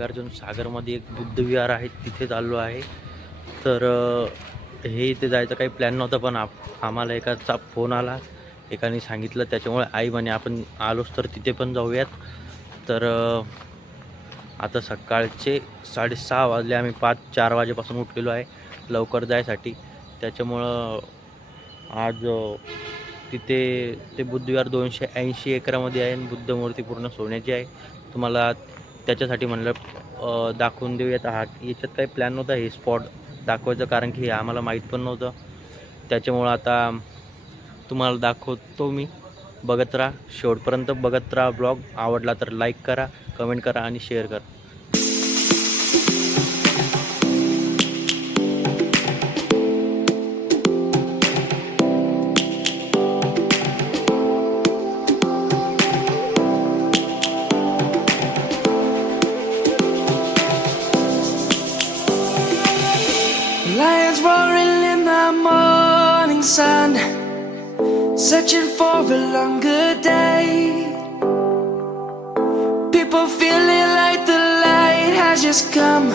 सागरमध्ये एक बुद्धविहार आहे, तिथे चाललो आहे. तर हे इथे जायचं काही प्लॅन नव्हता, पण आम्हाला एकाचा फोन आला, एकाने सांगितलं, त्याच्यामुळे आई म्हणे आपण आलोच तर तिथे पण जाऊयात. तर आता सकाळचे 6:30 वाजले, आम्ही 4 वाजेपासून उठलेलो आहे लवकर जायसाठी. त्याच्यामुळं आज तिथे ते बुद्धविहार 280 एकरामध्ये आहे आणि बुद्धमूर्ती पूर्ण सोन्याची आहे. तुम्हाला त्याच्यासाठी म्हणलं दाखवून देऊयात. याच्यात काही प्लॅन नव्हता हे स्पॉट दाखवायचं, कारण की हे आम्हाला माहीत पण नव्हतं. त्याच्यामुळं आता तुम्हाला दाखवतो मी. बघत राहा, शेवटपर्यंत बघत राहा ब्लॉग. आवडला तर लाईक करा, कमेंट करा आणि शेअर करा. Lions roaring in the morning sun, searching for a longer day. People feeling like the light has just come.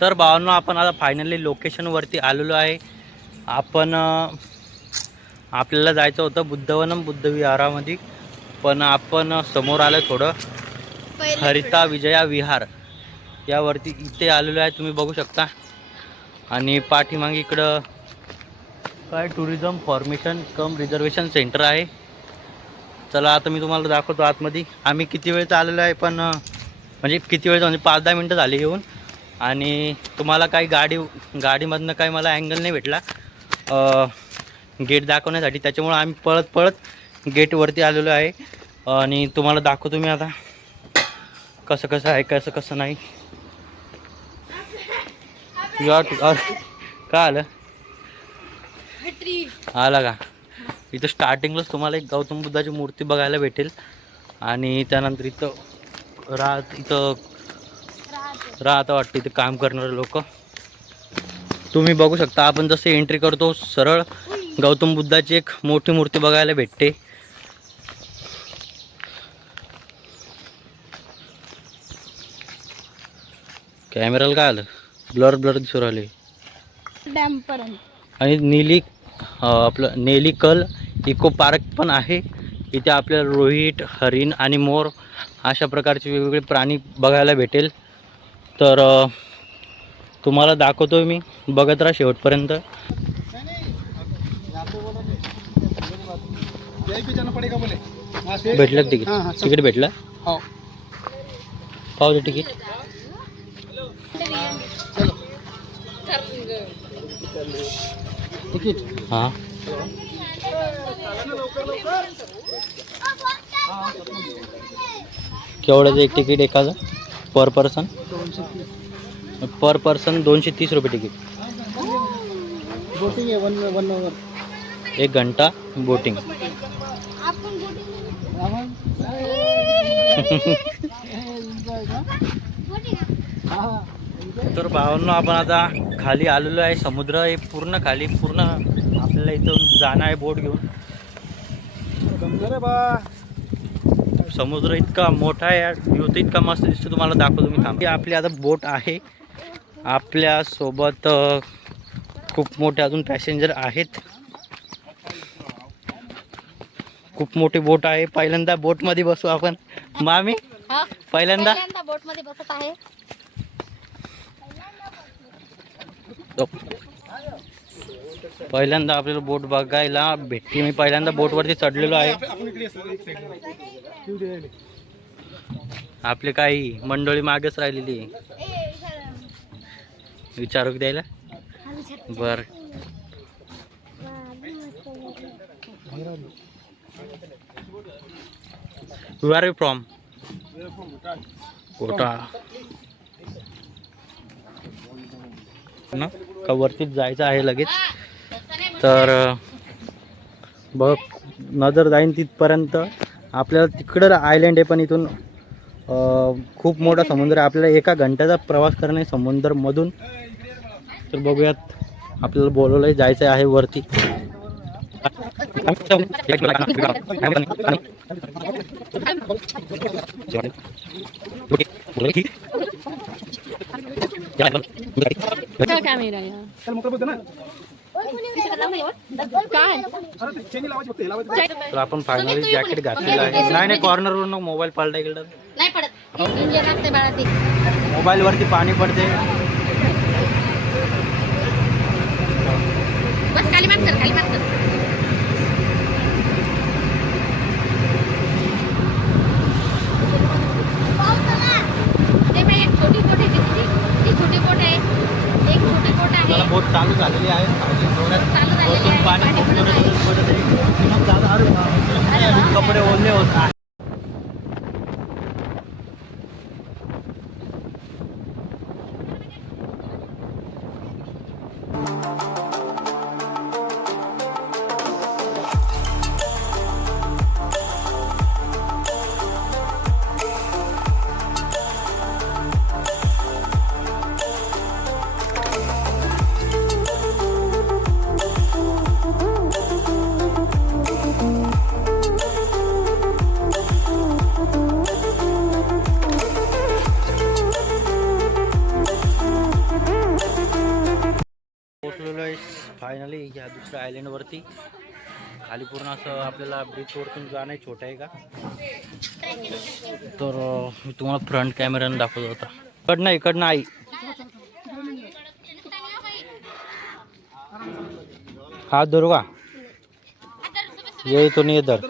तर भावांनो, आपण आता फायनली लोकेशनवरती आलेलो आहे. आपण आपल्याला जायचं होतं बुद्धवनम बुद्धविहारामध्ये, पण आपण समोर आलं थोडं हरिता विजया विहार यावरती इथे आलेलो आहे, तुम्ही बघू शकता. आणि पाठीमागे इकडं काय टुरिझम फॉर्मेशन कम रिझर्वेशन सेंटर आहे. चला आता मी तुम्हाला दाखवतो आतमध्ये. आम्ही किती वेळचं आलेलो आहे, पण म्हणजे किती वेळ म्हणजे 5-10 मिनटं झाली येऊन. आणि तुम्हाला काही गाडीमधनं काही मला अँगल नाही भेटला गेट दाखवण्यासाठी, त्याच्यामुळं आम्ही पळत गेटवरती आलेलो आहे. आणि तुम्हाला दाखवतो मी आता कसं कसं आहे, कसं नाही. का आलं आला का? इथं स्टार्टिंगलाच तुम्हाला एक गौतम बुद्धाची मूर्ती बघायला भेटेल. आणि त्यानंतर इथं राहतं वाटतं इथं काम करणारे लोक. तुम्ही बघू शकता, आपण जसं एंट्री करतो सरळ गौतम बुद्धाची एक मोठी मूर्ती बघायला भेटते. कॅमेराला काय आलं, ब्लर दिसू राहिले. डॅम पर्यंत आणि आपलं नेलीकल इको पार्क पण आहे. इथे आपल्याला रोहित, हरिण आणि मोर अशा प्रकारचे वेगवेगळे प्राणी बघायला भेटेल. तर तुम्हाला दाखवतो मी, बघत राहा शेवटपर्यंत. भेटलं तिकीट? तिकीट भेटलं? हो. पाहू दे तिकीट. तिकीट हां, केवढ्याचं एक तिकीट एकाचं पर पर्सन? 230 रुपये तिकीट. बोटिंग आहे 1 आवर. 1 घंटा बोटिंग. तर भावांनो, आपण आता खाली आलेलो आहे. समुद्र आहे पूर्ण खाली, पूर्ण आपल्याला इथून जाणं आहे बोट घेऊन. समुद्र इतका मोठा आहे यार, व्ह्यू तर इतका मस्त दिसतो, तुम्हाला दाखवतो मी. थांब, आपली आता बोट आहे, आपल्यासोबत खूप मोठे अजून पॅसेंजर आहेत. खूप मोठी बोट आहे. पहिल्यांदा बोटमध्ये बसू आपण. मामी पहिल्यांदा बोटमध्ये बसत आहे. पहिल्यांदा आपल्याला बोट बघायला भेटली. मी पहिल्यांदा बोटवरती चढलेलो आहे. आपली काही मंडळी मागेच राहिलेली आहे. विचारू द्यायला बर. Where are you from? Kota ना का वरतीच जायचं आहे लगेच. तर बघ, नजर जाईन तिथपर्यंत. आपल्याला तिकडं आयलंड आहे, पण इथून खूप मोठा समुद्र आहे. आपल्याला 1 घंट्याचा प्रवास करणे आहे समुद्रमधून. तर बघूयात, आपल्याला बोलवलं जायचं आहे वरती. कॅमेरा काय तर आपण फायनली जॅकेट घातलेलं आहे. नाही नाही, कॉर्नरवरून मोबाईल पालटा गेला. नाही पडत इंजिन असते बाळा ते. मोबाईलवरती पाणी पडते. बस खाली मात कर, खाली मात कर. ते बाई, छोटी बोट आहे ती छोटी बोट आहे. एक छोटी बोट आहे. मला बोट चालू झालेली आहे. चालू झालेली आहे. पाणी पाणी खूप पडत आहे. पडत आहे. मग दादा, अरे बापरे. कपडे ओले होत आहे. पोचलेलो आहे फायनली या दुसऱ्या आयलंडवरती. खाली पूर्ण असं आपल्याला ब्रिजवरतून जाणं आहे. छोटं आहे का, तर मी तुम्हाला फ्रंट कॅमेऱ्यानं दाखवत होता. इकडनं आई हात धरू का, ये तो नाही धर.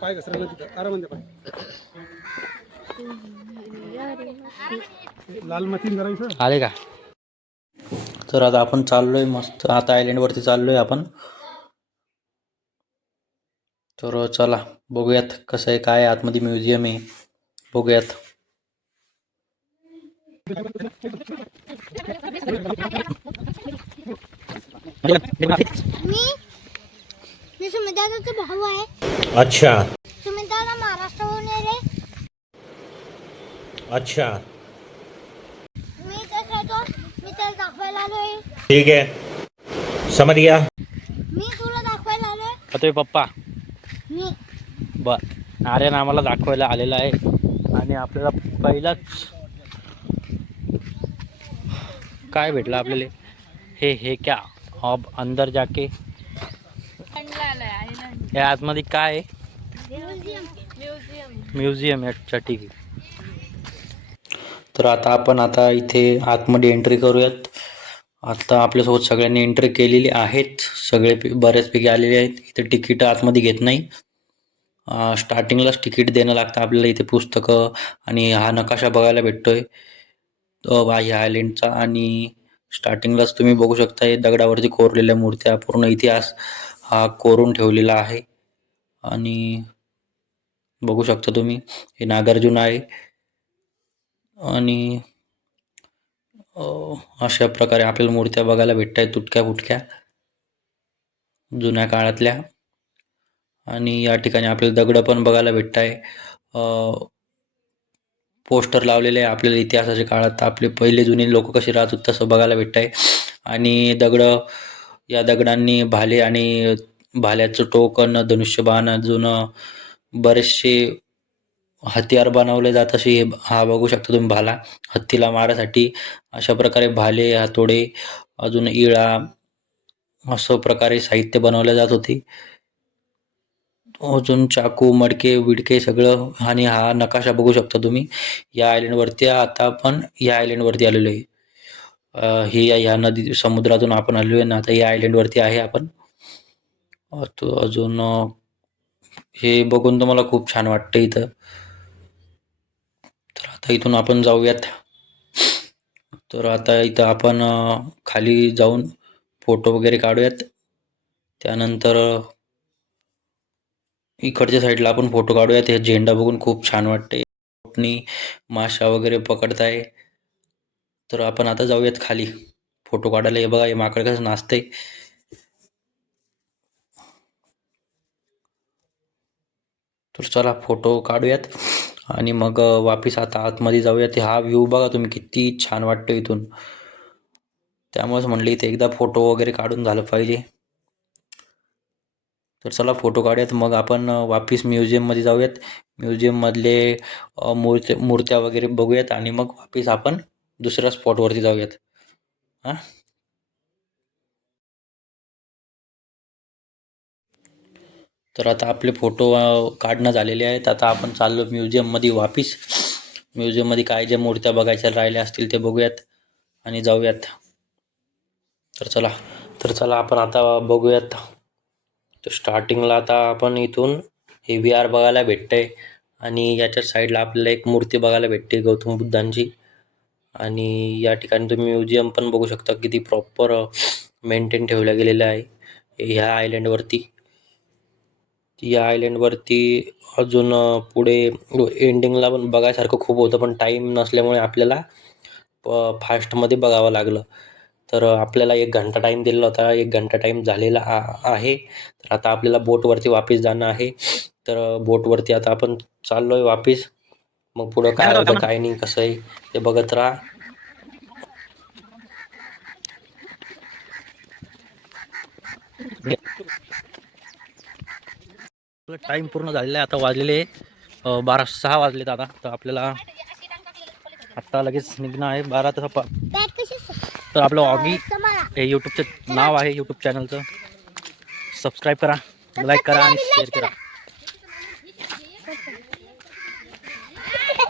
पाय घसरला तिथं आराम पाय लाल माती करायचं. आले का. तर आता आपण चाललोय मस्त. आता आयलंडवरती चाललोय आपण. तर चला बघूयात कसं आहे, काय आतमध्ये म्युझियम आहे, बघूयात. मी सुमित्राचा भाऊ आहे. अच्छा सुमित्रा महाराष्ट्रावरून आहे रे. अच्छा, मी इथेच राहतो. मी त्याला दाखवायला आलोय. ठीक आहे, समज गया. मी तुला दाखवायला आलोय. तुम्ही पप्पा मी बर आर्यन आम्हाला दाखवायला आलेला आहे. आणि आपल्याला पहिलाच काय भेटलं आपल्याला, हे क्या अब अंदर जाके या आतमध्ये काय आहे, म्युझियम आहे. अच्छा ठीक आहे. तर आता इथे आतमध्ये एंट्री करूयात. आता आपल्यासोबत सगळ्यांनी एंट्री केलेली आहेत. सगळे बऱ्याचपैकी आलेले आहेत. इथे तिकीट आतमध्ये घेत नाही. स्टार्टिंगलाच तिकीट देणं लागतं आपल्याला. इथे पुस्तकं आणि हा नकाशा बघायला भेटतोय ह्या आयलंडचा. आणि स्टार्टिंगलाच तुम्ही बघू शकता हे दगडावरती कोरलेल्या मूर्त्या, पूर्ण इतिहास हा कोरून ठेवलेला आहे. आणि बघू शकता तुम्ही हे नागार्जुन आहे. आणि अशा प्रकारे आपल्याला मूर्त्या बघायला भेटत आहेत, तुटक्या फुटक्या जुन्या काळातल्या. आणि या ठिकाणी आपल्याला दगड पण बघायला भेटत आहे. पोस्टर लावलेले आहे आपल्याला इतिहासाच्या काळात आपले पहिले जुने लोक कसे राहत होते तसं बघायला भेटत आहे. आणि या दगडांनी भाले आणि भाल्याचं टोकन, धनुष्यबाण, अजून बरेचसे हत्यार बनवले जात असे हा बघू शकता तुम्ही. भाला हत्तीला मारासाठी अशा प्रकारे भाले, हातोडे, अजून इळा असं प्रकारे साहित्य बनवले जात होते. अजून चाकू, मडके, विडके सगळं. आणि हा नकाशा बघू शकता तुम्ही. या आयलंडवरती आता आपण या आयलंडवरती आलेलो आहे. ही ह्या नदी समुद्रातून आपण आलेलो आहे ना. आता या आयलंडवरती आहे आपण. अजून हे बघून तर मला खूप छान वाटतं इथं. तर आता इथून आपण जाऊयात. तर आता इथं आपण खाली जाऊन फोटो वगैरे काढूयात. त्यानंतर इकडच्या साईडला आपण फोटो काढूयात. हे झेंडा बघून खूप छान वाटते. बोटनी माशा वगैरे पकडताय. तर आपण आता जाऊयात खाली फोटो काढायला. हे बघा हे माकड कसं नाचतंय. तर चला फोटो काढूयात आणि मग वापिस आता आतमध्ये जाऊयात. हा व्ह्यू बघा तुम्ही किती छान वाटतो इथून. त्यामुळेच म्हणलं इथे एकदा फोटो वगैरे काढून झालं पाहिजे. तर चला फोटो काढूयात, मग आपण वापिस म्युझियममध्ये जाऊयात. म्युझियममधले मूर्त्या वगैरे बघूयात आणि मग वापिस आपण दुसऱ्या स्पॉटवरती जाऊयात. हां, तर आता आपले फोटो काढणं झालेले आहेत. आता आपण चाललो म्युझियममध्ये वापिस. म्युझियममध्ये काय ज्या मूर्त्या बघायच्या राहिल्या असतील ते बघूयात आणि जाऊयात. तर चला आपण आता बघूयात. तर स्टार्टिंगला आता आपण इथून हे विहार बघायला भेटतंय आणि याच्या साईडला आपल्याला एक मूर्ती बघायला भेटते गौतम बुद्धांची. आणि या ठिकाणी तुम्ही म्युझियम पण बघू शकता, किती प्रॉपर मेंटेन ठेवलं गेलेलं आहे ह्या आयलँडवरती. या आयलँडवरती अजून पुढे एंडिंगला पण बघायसारखं खूप होतं, पण टाईम नसल्यामुळे आपल्याला फास्टमध्ये बघावं लागलं. तर आपल्याला 1 घंटा टाईम दिलेला होता. 1 घंटा टाईम झालेला आहे. तर आता आपल्याला बोटवरती वापस जाणं आहे. तर बोटवरती आता आपण चाललो आहे वापस. मग पुढं काय होतं काय नाही कसं आहे ते बघत राहा. टाईम पूर्ण झालेला आहे. आता वाजलेले 6 वाजलेत आता. तर आपल्याला आत्ता लगेच निघणं आहे 12 तास. तर आपलं ऑगी हे यूट्यूबचं नाव आहे, यूट्यूब चॅनलचं. सबस्क्राईब करा, लाईक करा आणि शेअर करा.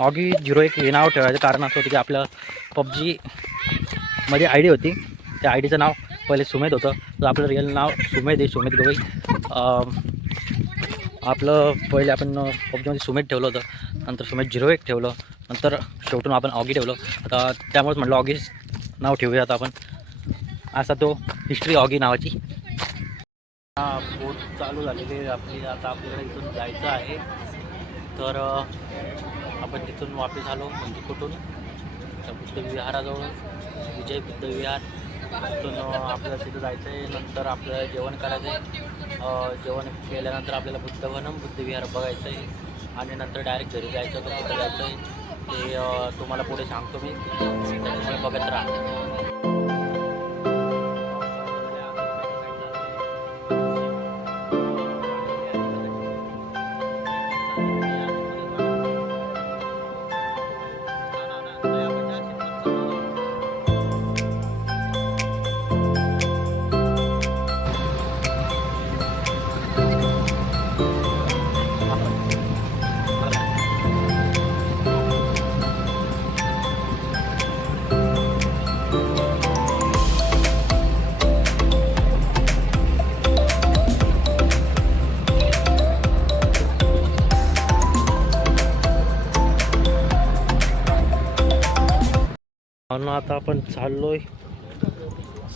ऑगी 01 हे नाव ठेवायचं कारण असं होतं की आपलं PUBG मध्ये ID होती. त्या IDचं नाव पहिले सुमेध होतं. तर आपलं रिअल नाव सुमेध आहे, सुमेध गवई. आपलं पहिले आपण PUBG मध्ये सुमेध ठेवलं होतं, नंतर सुमेध 01 ठेवलं, नंतर शेवटून आपण ऑगी ठेवलं. आता त्यामुळेच म्हटलं ऑगी नाव ठेवूया आता आपण. असा तो हिस्ट्री ऑगी नावाची. बोट चालू झालेली आपली. आता आपल्याला इथून जायचं आहे. तर आपण तिथून वापस आलो, म्हणजे कुठून बुद्ध विहाराजवळ, विजय बुद्ध विहार. तिथून आपल्याला तिथं जायचं आहे. नंतर आपल्याला जेवण करायचं आहे. जेवण केल्यानंतर आपल्याला बुद्धवनम बुद्ध विहार बघायचं आहे आणि नंतर डायरेक्ट घरी जायचं. तर कुठं जायचं आहे ते तुम्हाला पुढे सांगतो मी, त्याच्यामुळे बघत राहा. आता आपण चाललोय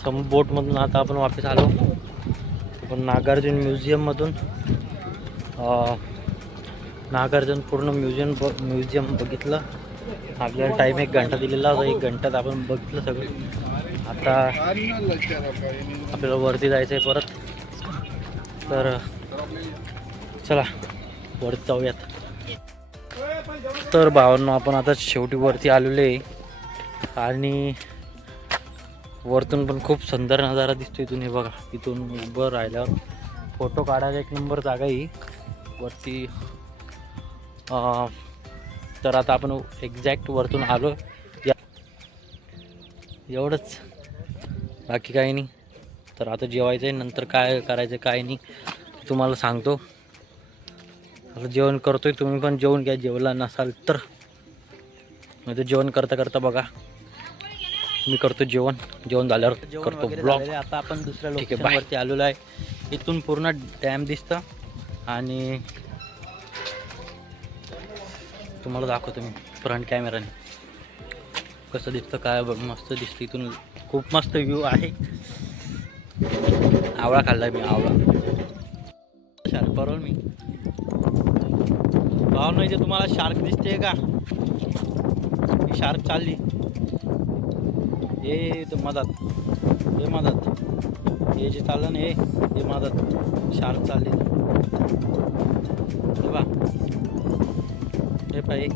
बोटमधून. आता आपण वापस आलो पण नागार्जुन म्युझियममधून. नागार्जुन पूर्ण म्युझियम बघितलं. आपल्याला टाईम 1 घंटा दिलेला होता. 1 घंट्यात आपण बघितलं सगळं. आता आपल्याला वरती जायचं आहे परत. तर चला वरती जाऊयात. तर भावांनो, आपण आता शेवटी वरती आलेलो आहे आणि वरतून पण खूप सुंदर नजारा दिसतो इथून. हे बघा, इथून उभं राहिल्यावर फोटो काढायला 1 नंबर जागा ही वरती. तर आता आपण एक्झॅक्ट वरतून आलो. एवढंच, बाकी काही नाही. तर आता जेवायचं आहे, नंतर काय करायचं काय नाही तुम्हाला सांगतो. आता जेवण करतोय, तुम्ही पण जेवून घ्या जेवला नसाल तर. नाही तर जेवण करता करता बघा, मी करतो जेवण झाल्यावर करतो ब्लॉग. आता आपण दुसऱ्या लोकेशनवरती आलेलो आहे. इथून पूर्ण डॅम दिसतं आणि तुम्हाला दाखवतो मी फ्रंट कॅमेराने कसं दिसतं. काय मस्त दिसतं इथून, खूप मस्त व्ह्यू आहे. आवळा खाल्ला मी, आवळा शार्क बरोबर. मी भाव नाही ते तुम्हाला शार्क दिसते का? शार्क चालली हे मधात, हे मधात, हे जे चाललं ना हे मधात शार्क चालली. हे बा, हे पाहिजे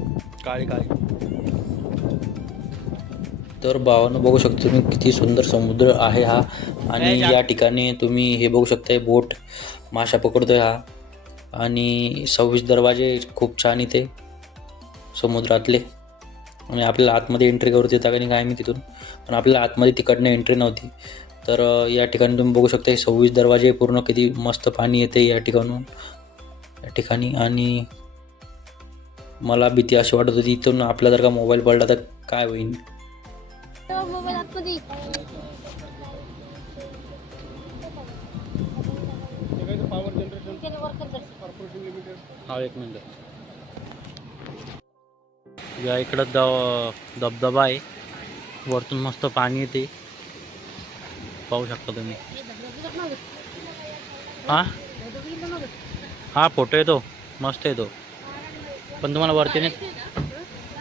काळी काळी. तर भावानं बघू शकता तुम्ही किती सुंदर समुद्र आहे हा. आणि या ठिकाणी तुम्ही हे बघू शकता बोट माशा पकडतोय हा. आणि 26 दरवाजे खूप छान इथे समुद्रातले. आणि आपल्याला आतमध्ये एंट्री करू देता का नाही काय मी तिथून, पण आपल्याला आतमध्ये तिकडनं एंट्री नव्हती. तर या ठिकाणी तुम्ही बघू शकता, हे 26 दरवाजे पूर्ण किती मस्त पाणी येते या ठिकाणी. आणि मला भीती अशी वाटत होती इथून आपला जर का मोबाईल पडला तर काय होईल. मोबाईल आतमध्ये पॉवर जनरेशन कॉर्पोरेशन लिमिटेड. हा, एक मिनिट. या इकडं धबधबा आहे, वरतून मस्त पाणी येते, पाहू शकता तुम्ही. हा फोटो येतो, मस्त येतो, पण तुम्हाला वरती नाही,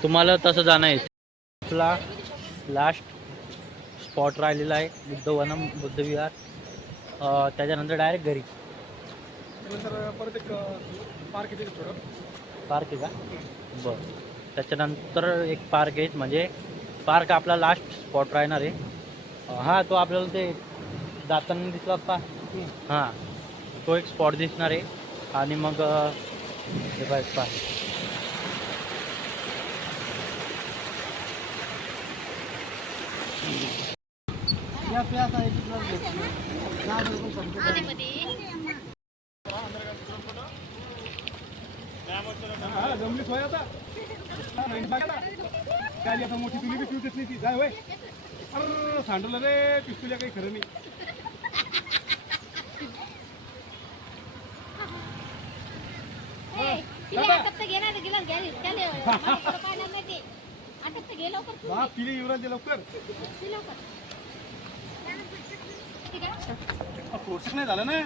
तुम्हाला तसं जाणं आहे. आपला लास्ट स्पॉट राहिलेला आहे बुद्धवनम बुद्धविहार. त्याच्यानंतर डायरेक्ट घरी. त्यानंतर परत एक पार्क येते थोडं. पार्क आहे का? बरं. त्याच्यानंतर एक पार्क आहे, म्हणजे पार्क आपला लास्ट स्पॉट राहणार आहे. हा, तो आपल्याला ते जाताना दिसला पा, हां, तो एक स्पॉट दिसणार आहे. आणि मग हे पा जमली सोय आता काय आता मोठी तुली बी पिऊ देत नाही ती. जाय होय. अरे सांडलं रे पिस्तुल्या, काही खरं नाही. हा पिली युवराज दे लवकर. प्रोसेस नाही झालं ना.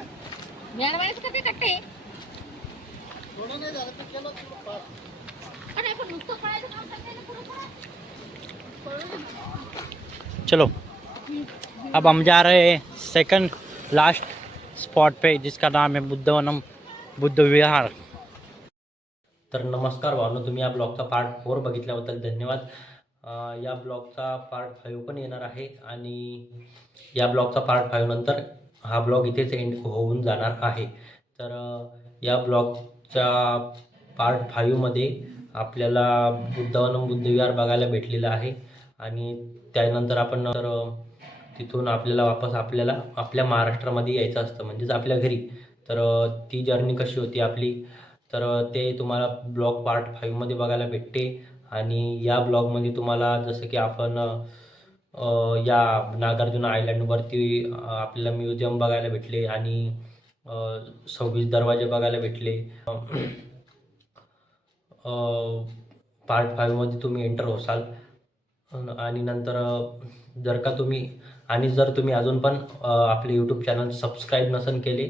चलो, अब हम जा रहे हैं सेकंड लास्ट स्पॉट पे, जिसका नाम है बुद्धवनम बुद्ध विहार. तर नमस्कार भावनो, तुम्ही या ब्लॉगचा पार्ट 4 बघितल्याबद्दल धन्यवाद. या ब्लॉगचा पार्ट 5 पण येणार आहे. आणि या ब्लॉगचा पार्ट 5 नंतर हा ब्लॉग इथेच एंड होऊन जाणार आहे. तर या ब्लॉगच्या पार्ट 5मध्ये आपल्याला बुद्धवनम बुद्धविहार बघायला भेटलेलं आहे. आणि त्यानंतर आपण तिथून आपल्याला वापस आपल्या महाराष्ट्रामध्ये यायचं असतं, म्हणजेच आपल्या घरी. तर ती जर्नी कशी होती आपली, तर ते तुम्हाला ब्लॉग पार्ट 5मध्ये बघायला भेटते. आणि या ब्लॉगमध्ये तुम्हाला जसं की आपण या नागार्जुन आयलंडवरती आपल्याला म्युझियम बघायला भेटले, आणि 26 दरवाजे बघायला भेटले. पार्ट 5मध्ये तुम्ही एंटर होसाल. आणि नंतर जर तुम्ही अजून पण आपले यूट्यूब चॅनल सबस्क्राईब नसेल केले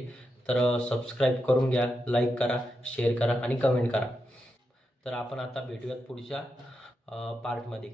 तर सबस्क्राईब करून घ्या, लाईक करा, शेअर करा आणि कमेंट करा. तर आपण आता भेटूयात पुढच्या पार्टमध्ये.